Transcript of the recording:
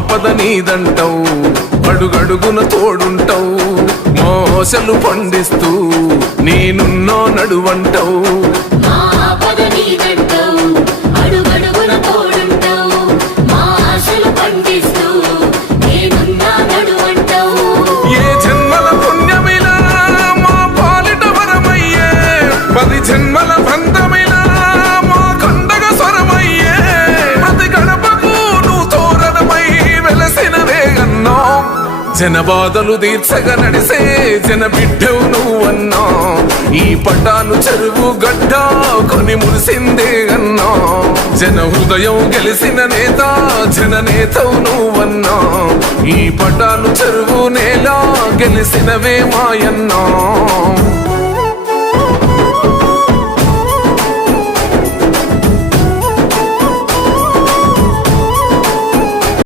ఆపద నీదంటావు, అడుగడుగున తోడుంటావు, మోసలు పండిస్తూ నేనున్నో నడువంటావు. ఏ జన్మల పుణ్యమిలా మా పాలిట వరమయ్యే, 10 జన్మల బంధమిలా మా కండగ స్వరమయ్యే. ప్రతి గడపకు నువ్వు తోరణమై వెలసినవే అన్నా, జనబాధలు తీర్చగా నడిసే జన బిడ్డవు నువ్వన్నా. ఈ పటాను చెరువు గడ్డ కొని మురిసిందే అన్నా, జన హృదయం గెలిసిన నేత జననేతవు నువ్వన్నా. ఈ పటాను చెరువు నేల గెలిసినవే మాయన్నా.